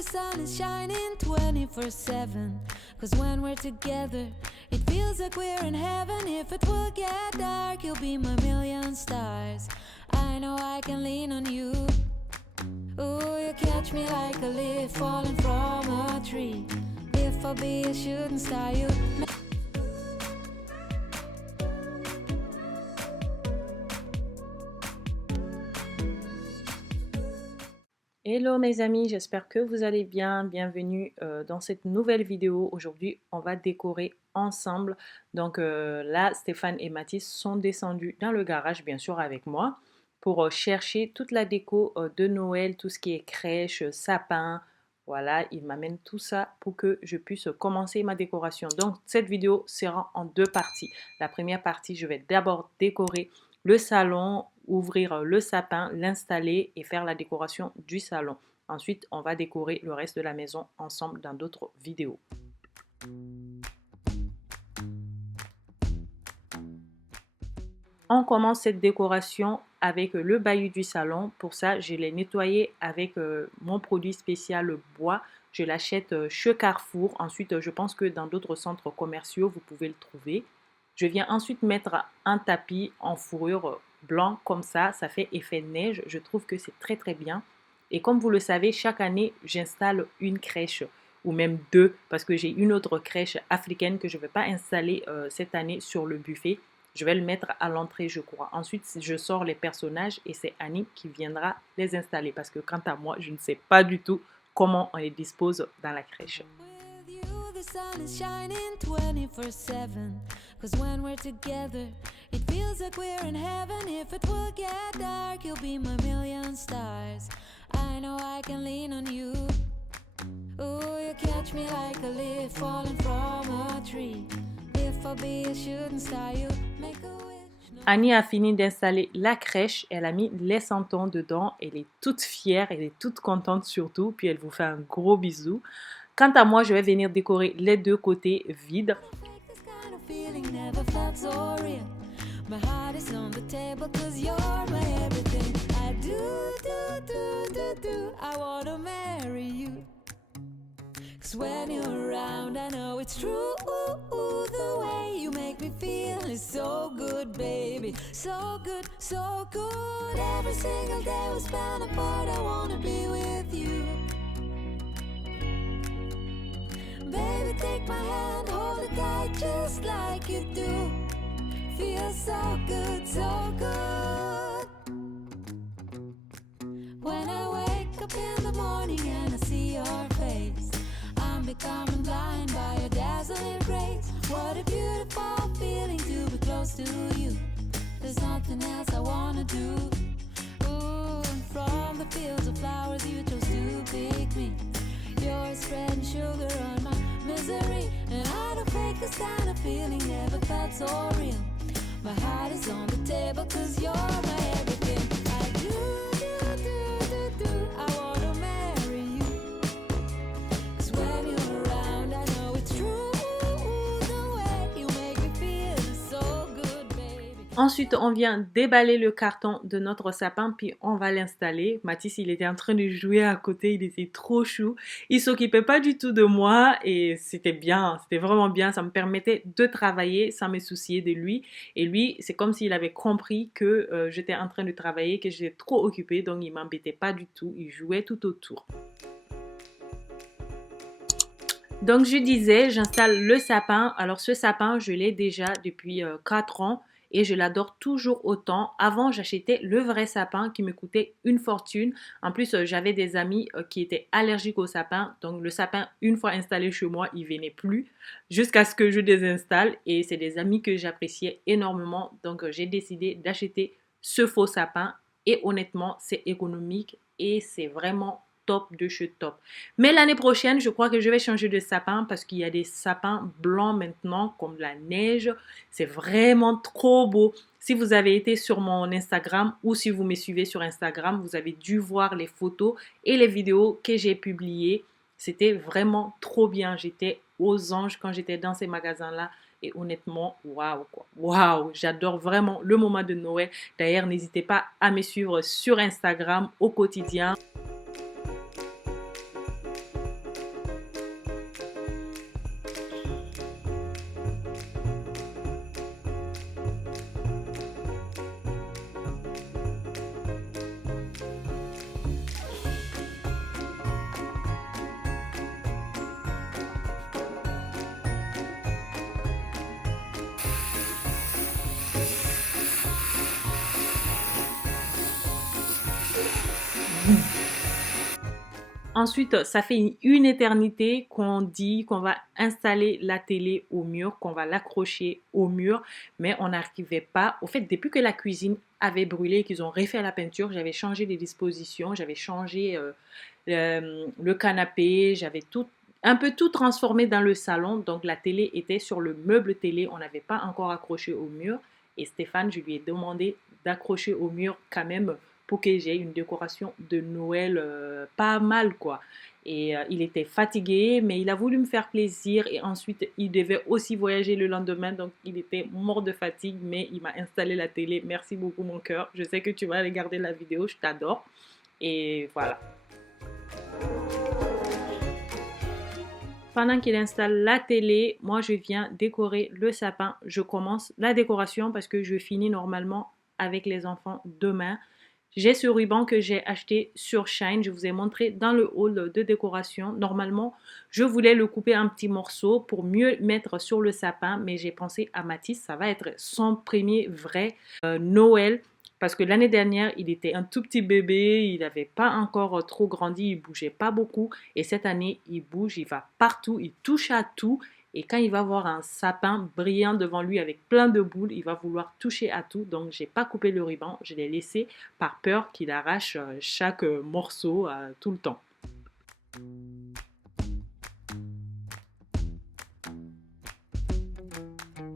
the sun is shining 24/7. Cause when we're together, it feels like we're in heaven. If it will get dark, you'll be my million stars. I know I can lean on you. Ooh, you catch me like a leaf falling from a tree. If I'll be a shooting star, you Hello mes amis, j'espère que vous allez bien. Bienvenue dans cette nouvelle vidéo. Aujourd'hui, on va décorer ensemble. Donc là, Stéphane et Mathis sont descendus dans le garage, bien sûr, avec moi, pour chercher toute la déco de Noël, tout ce qui est crèche, sapin. Voilà, ils m'amènent tout ça pour que je puisse commencer ma décoration. Donc cette vidéo sera en deux parties. La première partie, je vais d'abord décorer le salon, ouvrir le sapin, l'installer et faire la décoration du salon. Ensuite, on va décorer le reste de la maison ensemble dans d'autres vidéos. On commence cette décoration avec le bahut du salon. Pour ça, je l'ai nettoyé avec mon produit spécial bois. Je l'achète chez Carrefour. Ensuite, je pense que dans d'autres centres commerciaux, vous pouvez le trouver. Je viens ensuite mettre un tapis en fourrure blanc comme ça fait effet neige. Je trouve que c'est très très bien. Et comme vous le savez, chaque année, j'installe une crèche ou même deux parce que j'ai une autre crèche africaine que je ne vais pas installer cette année sur le buffet. Je vais le mettre à l'entrée, je crois. Ensuite, je sors les personnages et c'est Annie qui viendra les installer parce que quant à moi, je ne sais pas du tout comment on les dispose dans la crèche. The sun is shining 24/7. Cause when we're together, it feels like we're in heaven. If it will get dark, you'll be my million stars. I know I can lean on you. Ooh, you catch me like a leaf falling from a tree. If I'll be a shooting star, you make a wish. Annie a fini d'installer la crèche, elle a mis les santons dedans, elle est toute fière, elle est toute contente surtout, puis elle vous fait un gros bisou. Quant à moi, je vais venir décorer les deux côtés vides. When you're around, I know it's true. The way you make me feel is so good, baby. So good, so good. Every single day we spend apart, I wanna be with you. Baby, take my hand, hold it tight just like you do. Feels so good, so good. When I wake up in the morning and I see your face, I'm becoming blind by your dazzling grace. What a beautiful feeling to be close to you. There's nothing else I wanna do. Ooh, and from the fields of flowers you chose to pick me. You're spreading sugar on my misery, and I don't fake this kind of feeling, never felt so real. My heart is on the table 'cause you're my everything. I do, I wanna marry you. 'Cause when you're around, I know it's true. The way you make me feel is so good, baby. Ensuite, on vient déballer le carton de notre sapin, puis on va l'installer. Mathis, il était en train de jouer à côté, il était trop chou. Il s'occupait pas du tout de moi et c'était bien, c'était vraiment bien. Ça me permettait de travailler sans me soucier de lui. Et lui, c'est comme s'il avait compris que j'étais en train de travailler, que j'étais trop occupée, donc il m'embêtait pas du tout. Il jouait tout autour. Donc, je disais, j'installe le sapin. Alors, ce sapin, je l'ai déjà depuis 4 ans. Et je l'adore toujours autant. Avant, j'achetais le vrai sapin qui me coûtait une fortune. En plus, j'avais des amis qui étaient allergiques au sapin. Donc, le sapin, une fois installé chez moi, il ne venait plus jusqu'à ce que je désinstalle. Et c'est des amis que j'appréciais énormément. Donc, j'ai décidé d'acheter ce faux sapin. Et honnêtement, c'est économique et c'est vraiment top de chez top. Mais l'année prochaine, je crois que je vais changer de sapin parce qu'il y a des sapins blancs maintenant comme la neige. C'est vraiment trop beau. Si vous avez été sur mon Instagram ou si vous me suivez sur Instagram, vous avez dû voir les photos et les vidéos que j'ai publiées. C'était vraiment trop bien. J'étais aux anges quand j'étais dans ces magasins-là. Et honnêtement, waouh quoi. Waouh, j'adore vraiment le moment de Noël. D'ailleurs, n'hésitez pas à me suivre sur Instagram au quotidien. Ensuite, ça fait une éternité qu'on dit qu'on va installer la télé au mur, qu'on va l'accrocher au mur, mais on n'arrivait pas. Au fait, depuis que la cuisine avait brûlé, qu'ils ont refait la peinture, j'avais changé les dispositions, j'avais changé le canapé, j'avais un peu tout transformé dans le salon. Donc la télé était sur le meuble télé, on n'avait pas encore accroché au mur. Et Stéphane, je lui ai demandé d'accrocher au mur quand même pour que j'ai une décoration de Noël pas mal quoi. Et il était fatigué, mais il a voulu me faire plaisir. Et ensuite, il devait aussi voyager le lendemain, donc il était mort de fatigue, mais il m'a installé la télé. Merci beaucoup mon cœur. Je sais que tu vas regarder la vidéo, je t'adore. Et voilà. Pendant qu'il installe la télé, moi je viens décorer le sapin. Je commence la décoration parce que je finis normalement avec les enfants demain. J'ai ce ruban que j'ai acheté sur Shine, je vous ai montré dans le haul de décoration. Normalement, je voulais le couper en petits morceaux pour mieux mettre sur le sapin, mais j'ai pensé à Mathis, ça va être son premier vrai Noël. Parce que l'année dernière, il était un tout petit bébé, il n'avait pas encore trop grandi, il bougeait pas beaucoup. Et cette année, il bouge, il va partout, il touche à tout. Et quand il va voir un sapin brillant devant lui avec plein de boules, il va vouloir toucher à tout. Donc, j'ai pas coupé le ruban, je l'ai laissé par peur qu'il arrache chaque morceau tout le temps.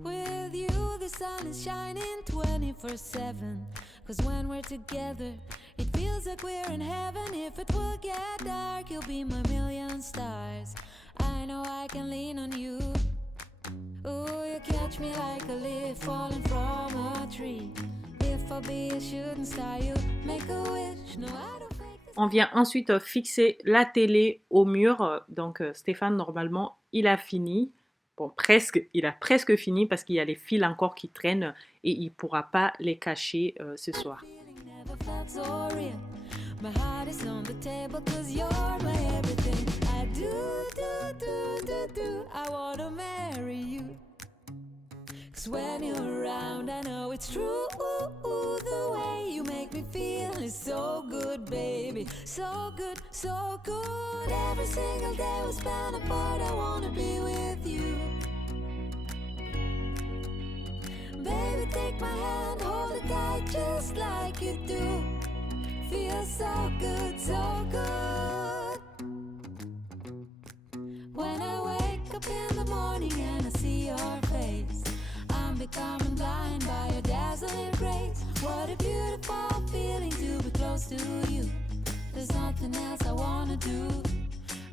With you, the sun is shining 24/7. 'Cause when we're together, it feels like we're in heaven. If it will get dark, you'll be my million stars. I know I can lean on you. Oh, you catch me like a leaf falling from a tree. If I be a shooting star, you make a wish. No, I don't fake this. On vient ensuite fixer la télé au mur. Donc Stéphane, normalement, il a fini. Bon, presque, il a presque fini parce qu'il y a les fils encore qui traînent et il ne pourra pas les cacher ce soir. Feeling never felt so real. My heart is on the table 'cause you're my everything. I do. I wanna marry you. 'Cause when you're around, I know it's true. The way you make me feel is so good, baby. So good, so good. Every single day we spend apart, I wanna be with you. Baby, take my hand, hold it tight just like you do. Feels so good, so good. When I wake up in the morning and I see your face, I'm becoming blind by your dazzling grace. What a beautiful feeling to be close to you. There's nothing else I wanna do.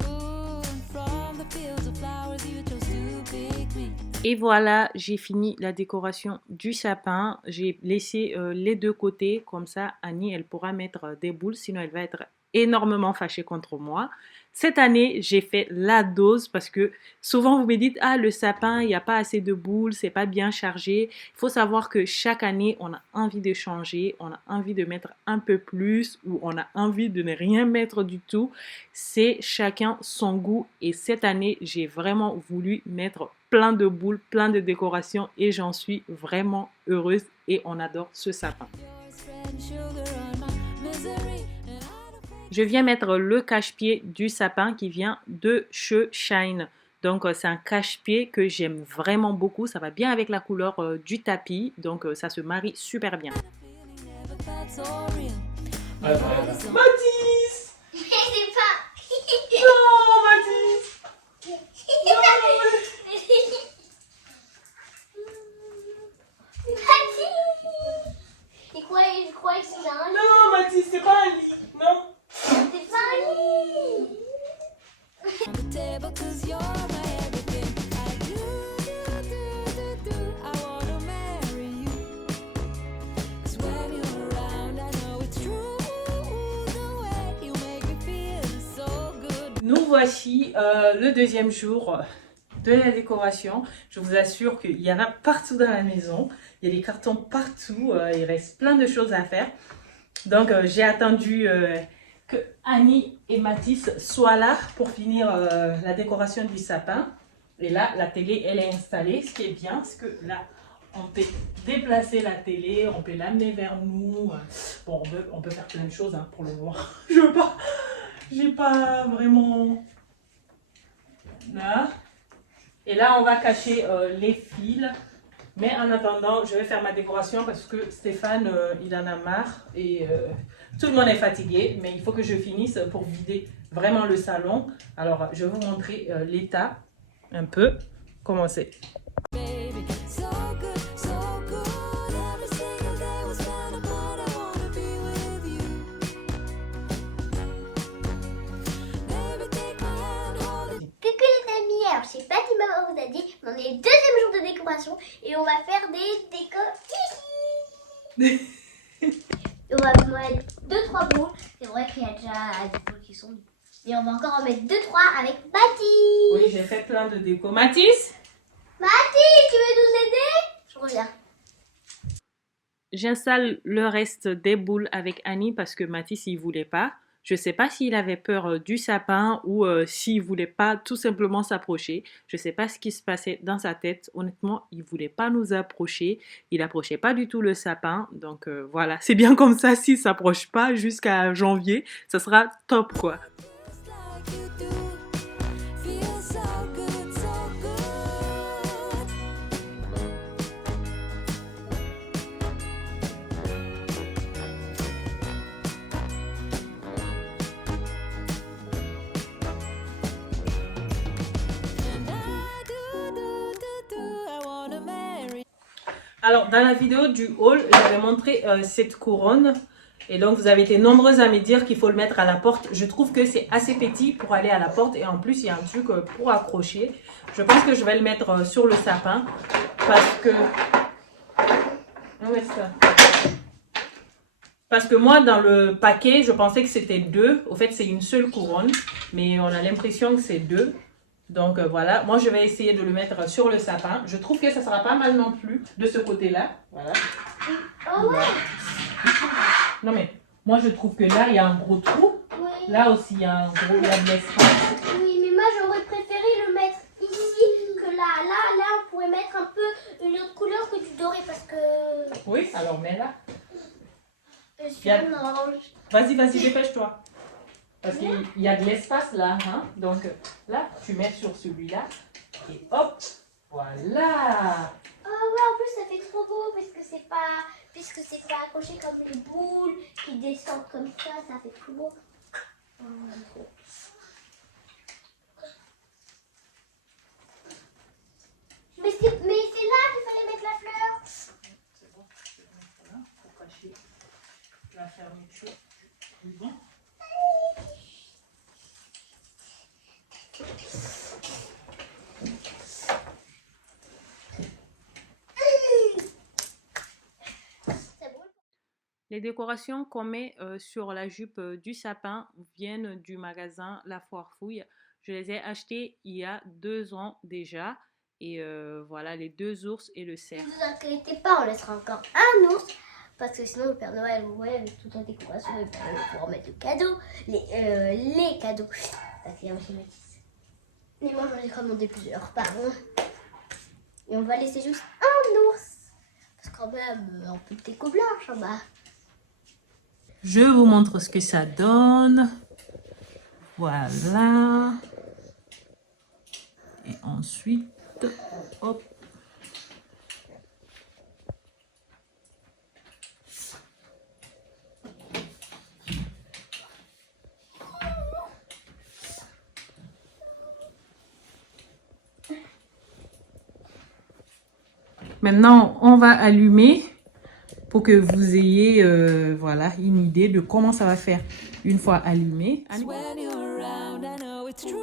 Ooh, and from the fields of flowers you chose to pick me. Et voilà, j'ai fini la décoration du sapin. J'ai laissé les deux côtés, comme ça Annie, elle pourra mettre des boules, sinon elle va être énormément fâchée contre moi. Cette année, j'ai fait la dose parce que souvent vous me dites « Ah, le sapin, il n'y a pas assez de boules, c'est pas bien chargé. » Il faut savoir que chaque année, on a envie de changer, on a envie de mettre un peu plus ou on a envie de ne rien mettre du tout. C'est chacun son goût et cette année, j'ai vraiment voulu mettre plein de boules, plein de décorations et j'en suis vraiment heureuse et on adore ce sapin. Je viens mettre le cache-pied du sapin qui vient de chez Shine. Donc c'est un cache-pied que j'aime vraiment beaucoup. Ça va bien avec la couleur du tapis. Donc ça se marie super bien. Mathis! Mais c'est pas. Non, Mathis! Il croyait que c'était un lit. Non, Mathis, c'est pas un lit. Non. C'est pas un lit. On the table 'cause you're my everything. I do. I wanna marry you. 'Cause when you're around, I know it's true. The way you make me feel is so good. Nous voici le deuxième jour de la décoration. Je vous assure qu'il y en a partout dans la maison. Il y a des cartons partout. Il reste plein de choses à faire. Donc j'ai attendu que Annie et Mathis soient là pour finir la décoration du sapin. Et là, la télé, elle est installée. Ce qui est bien, c'est que là, On peut déplacer la télé, on peut l'amener vers nous. Bon, on peut faire plein de choses hein, pour le moment. Je veux pas, j'ai pas vraiment... Là. Et là, on va cacher les fils. Mais en attendant, je vais faire ma décoration parce que Stéphane, il en a marre et tout le monde est fatigué. Mais il faut que je finisse pour vider vraiment le salon. Alors, je vais vous montrer l'état un peu, comment c'est. Baby, so good, so good. Every single day we spend apart. I wanna be with you. Baby, take my hand, hold it. Coucou les amis, alors je sais pas si maman vous a dit, mais on est le deuxième jour de décoration et on va faire des décos ici. Et on va mettre 2-3 boules, c'est vrai qu'il y a déjà des boules qui sont... Et on va encore en mettre 2-3 avec Mathis. Oui, j'ai fait plein de déco. Mathis? Mathis, tu veux nous aider? Je reviens. J'installe le reste des boules avec Annie parce que Mathis, il voulait pas. Je sais pas s'il avait peur du sapin ou s'il voulait pas tout simplement s'approcher. Je sais pas ce qui se passait dans sa tête. Honnêtement, il voulait pas nous approcher. Il approchait pas du tout le sapin. Donc voilà, c'est bien comme ça. S'il s'approche pas jusqu'à janvier, ça sera top quoi. Just like you do. Feels so good, so good. And I do, I wanna marry. Alors, dans la vidéo du haul, j'avais montré cette couronne. Et donc, vous avez été nombreuses à me dire qu'il faut le mettre à la porte. Je trouve que c'est assez petit pour aller à la porte. Et en plus, il y a un truc pour accrocher. Je pense que je vais le mettre sur le sapin. Parce que... Où est-ce ça? Parce que moi, dans le paquet, je pensais que c'était 2. Au fait, c'est une seule couronne. Mais on a l'impression que c'est 2. Donc voilà, moi je vais essayer de le mettre sur le sapin. Je trouve que ça sera pas mal non plus de ce côté-là. Voilà. Oh ouais. Non mais, moi je trouve que là, il y a un gros trou. Oui. Là aussi, il y a un gros, il y a de l'espace. Oui, mais moi j'aurais préféré le mettre ici que là. Là, on pourrait mettre un peu une autre couleur que du doré parce que... Oui, alors mets là. Celui-là, non. Vas-y, dépêche-toi. Parce qu'il y a de l'espace là. Hein? Donc là, tu mets sur celui-là. Et hop, voilà. Oh ouais, en plus ça fait trop beau parce que c'est pas... Puisque c'est pas accroché comme les boules qui descendent comme ça fait tout beau. Oh, trop. Mais c'est là qu'il fallait mettre la fleur. C'est bon, voilà, pour cacher la fermeture. Bon. Les décorations qu'on met sur la jupe du sapin viennent du magasin La Foire Fouille. Je les ai achetées il y a 2 ans déjà. Et voilà, les 2 ours et le cerf. Ne vous inquiétez pas, on laissera encore un ours. Parce que sinon le Père Noël, vous voyez, avec toute la décoration, il va pouvoir mettre le cadeau. Les cadeaux. Parce qu'il y a aussi Mathis. Mais moi, j'en ai commandé plusieurs, pardon. Et on va laisser juste un ours. Parce quand même, un peu de déco blanche en bas. Je vous montre ce que ça donne. Voilà. Et ensuite, hop. Maintenant, on va allumer pour que vous ayez voilà, une idée de comment ça va faire une fois allumé. When you're around, I know it's true.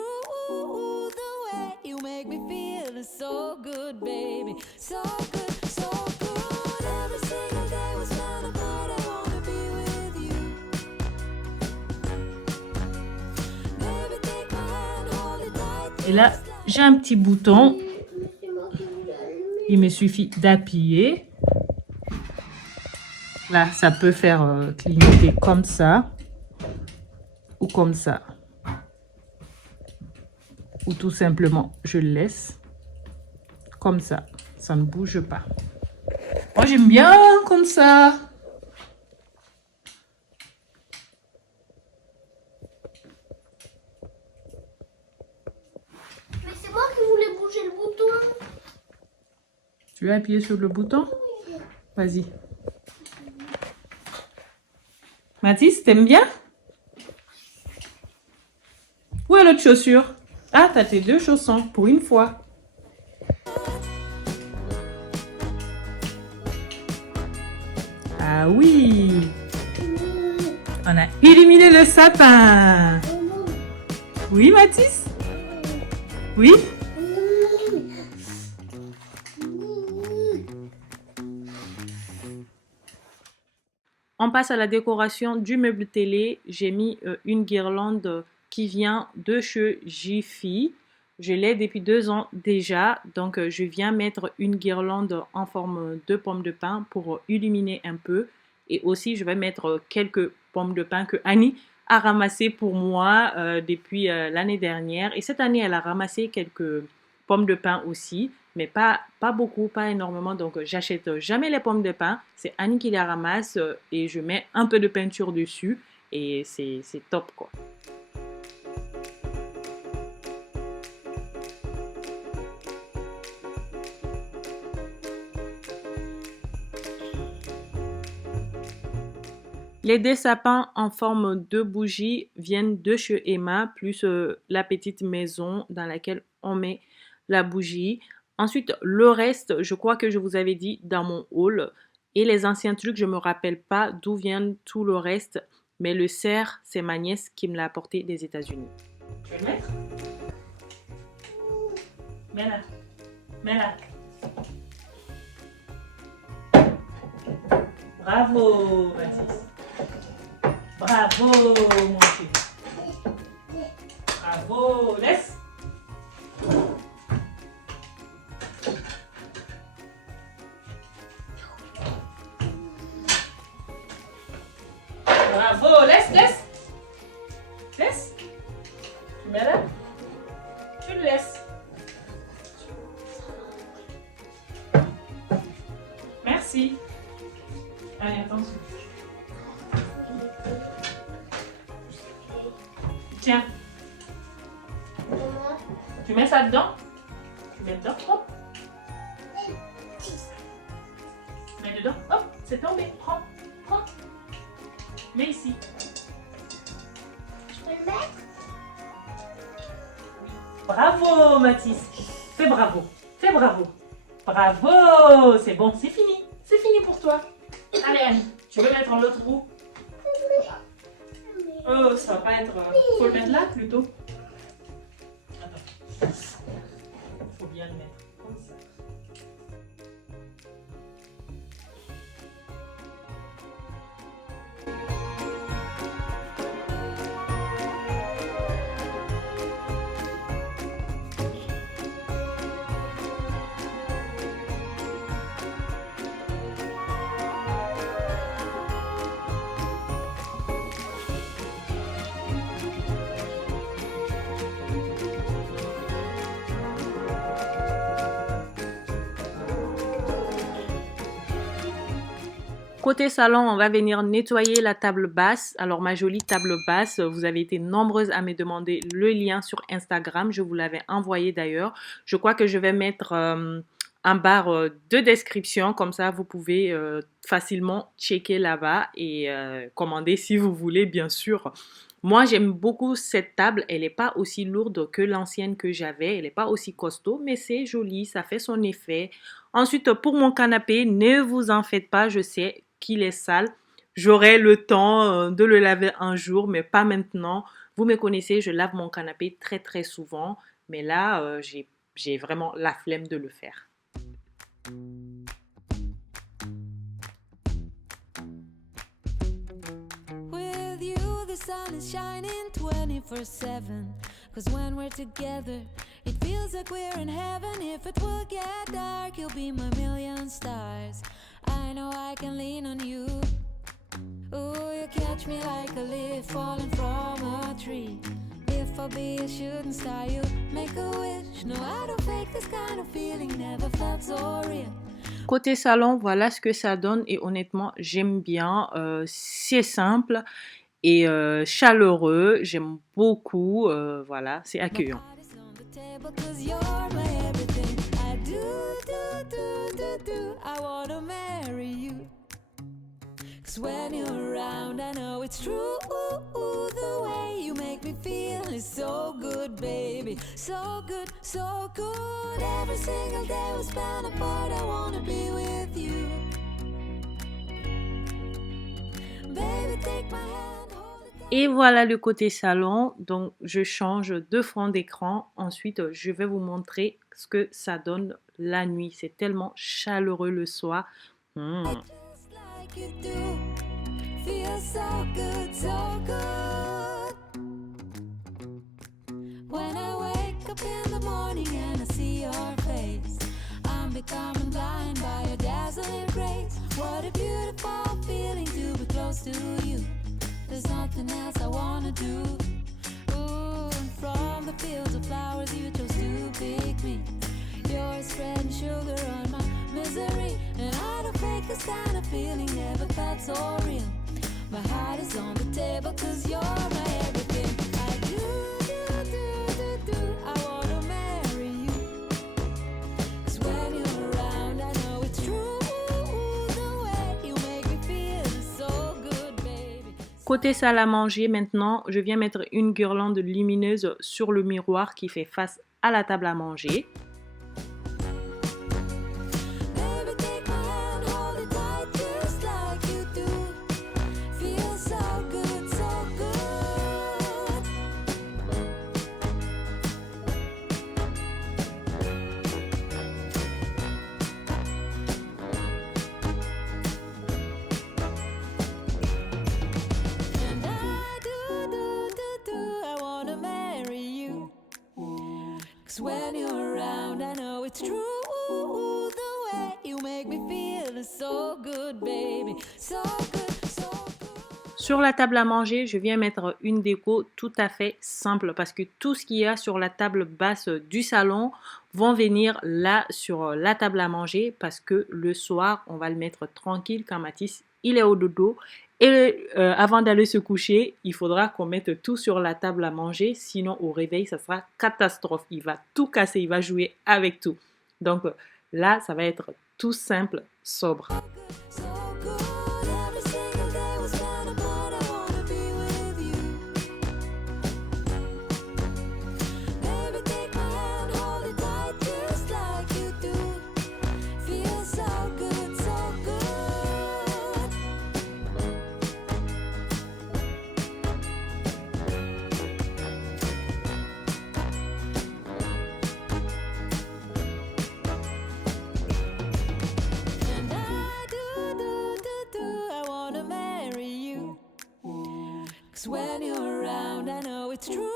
The way you make me feel is so good, baby. So good, so good. Every single day we spend apart. I wanna be with you. Baby, take my hand, hold it tight. Et là, j'ai un petit bouton. C'est moi qui voulais allumer. Il me suffit d'appuyer. Là, ça peut faire clignoter comme ça ou comme ça. Ou tout simplement, je le laisse comme ça. Ça ne bouge pas. Moi, j'aime bien comme ça. Mais c'est moi qui voulais bouger le bouton. Tu veux appuyer sur le bouton? Vas-y. Mathis, t'aimes bien? Où est l'autre chaussure? Ah, t'as tes 2 chaussons pour une fois. Ah oui! On a éliminé le sapin! Oui, Mathis? Oui? On passe à la décoration du meuble télé. J'ai mis une guirlande qui vient de chez Jiffy. Je l'ai depuis 2 ans déjà. Donc, je viens mettre une guirlande en forme de pomme de pin pour illuminer un peu. Et aussi, je vais mettre quelques pommes de pin que Annie a ramassées pour moi depuis l'année dernière. Et cette année, elle a ramassé quelques pommes de pin aussi, mais pas beaucoup, pas énormément. Donc, j'achète jamais les pommes de pin. C'est Annie qui les ramasse et je mets un peu de peinture dessus. Et c'est top, quoi. Les 2 sapins en forme de bougie viennent de chez Emma, plus la petite maison dans laquelle on met la bougie. Ensuite, le reste, je crois que je vous avais dit dans mon haul. Et les anciens trucs, je ne me rappelle pas d'où vient tout le reste. Mais le cerf, c'est ma nièce qui me l'a apporté des États-Unis. Tu veux le mettre? Mets-la. Mets-la. Bravo, Mathis. Bravo, mon fils. Bravo. Laisse. Bravo. Laisse. Laisse. Tu mets là. Tu le laisses. Merci. Allez, attention. Tiens. Tu mets ça dedans. Tu mets dedans. Hop. Mets dedans. Hop. C'est tombé. Prends. Prends. Mets ici. Je peux le mettre? Bravo, Mathis. Fais bravo. Fais bravo. Bravo. C'est bon. C'est fini. C'est fini pour toi. Allez, Annie. Tu veux mettre en l'autre roue? Oh, ça va pas être... Faut le mettre là, plutôt. Attends. Faut bien le mettre comme ça. Côté salon, on va venir nettoyer la table basse. Alors, ma jolie table basse, vous avez été nombreuses à me demander le lien sur Instagram. Je vous l'avais envoyé d'ailleurs. Je crois que je vais mettre en barre de description. Comme ça, vous pouvez facilement checker là-bas et commander si vous voulez, bien sûr. Moi, j'aime beaucoup cette table. Elle n'est pas aussi lourde que l'ancienne que j'avais. Elle n'est pas aussi costaud, mais c'est joli. Ça fait son effet. Ensuite, pour mon canapé, ne vous en faites pas. Je sais qu'il est sale. J'aurai le temps de le laver un jour, mais pas maintenant. Vous me connaissez, je lave mon canapé très très souvent. Mais là, j'ai vraiment la flemme de le faire. With you, the sun is shining 24/7. 'Cause when we're together, it feels like we're in heaven. If it will get dark, you'll be my million stars. I know I can lean on you. Oh, you catch me like a leaf falling from a tree. If I'll be a shooting star, you make a wish. No, I don't fake this kind of feeling, never felt so real. Côté salon, voilà ce que ça donne et honnêtement, j'aime bien. C'est simple et chaleureux. J'aime beaucoup. Voilà, c'est accueillant. When you're around, I know it's true. The way you make me feel is so good, baby. So good, so good. Every single day we spend apart, I wanna be with you. Baby, take my hand, hold it tight. Et voilà le côté salon. Donc, je change de fond d'écran. Ensuite, je vais vous montrer ce que ça donne la nuit. C'est tellement chaleureux le soir. Just like you do. Feel so good, so good. When I wake up in the morning and I see your face, I'm becoming blind by your dazzling grace. What a beautiful feeling to be close to you. There's nothing else I wanna do. Ooh, and from the fields of flowers you chose to pick me. You're spreading sugar on my misery, and I don't fake this kind of feeling, never felt so real. My heart is on the table 'cause you're my everything. I do, I wanna marry you. 'Cause when you're around, I know it's true. The way you make me feel is so good, baby. Côté salle à manger, maintenant, je viens mettre une guirlande lumineuse sur le miroir qui fait face à la table à manger. Baby, take my hand, hold it tight, just like you do. Feel so good, so good. And I do, I wanna marry you. 'Cause when you're around, I know it's true. The way you make me feel is so good, baby. So good, so good. Sur la table à manger, je viens mettre une déco tout à fait simple parce que tout ce qu'il y a sur la table basse du salon vont venir là sur la table à manger parce que le soir, on va le mettre tranquille quand Mathis, il est au dodo. Et avant d'aller se coucher, il faudra qu'on mette tout sur la table à manger, sinon au réveil, ça sera catastrophe. Il va tout casser, il va jouer avec tout. Donc là, ça va être tout simple, sobre. So good. Every single day we spend apart, I wanna be with you. Baby, take my hand, hold it tight, just like you do. Feel so good, so good. And I do, I wanna marry you. 'Cause when you're around, I know it's true.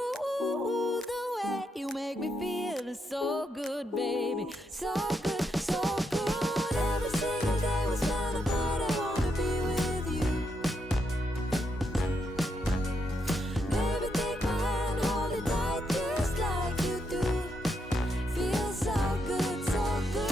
The way you make me feel is so good, baby. So good, so good. Every single day we spend apart, I wanna be with you. Baby, take my hand, hold it tight, just like you do. Feel so good, so good.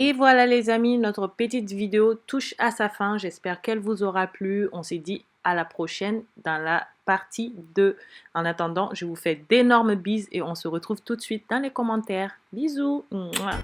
Et voilà les amis, notre petite vidéo touche à sa fin. J'espère qu'elle vous aura plu. On s'est dit à la prochaine dans la partie 2. En attendant, je vous fais d'énormes bises et on se retrouve tout de suite dans les commentaires. Bisous. Mouah.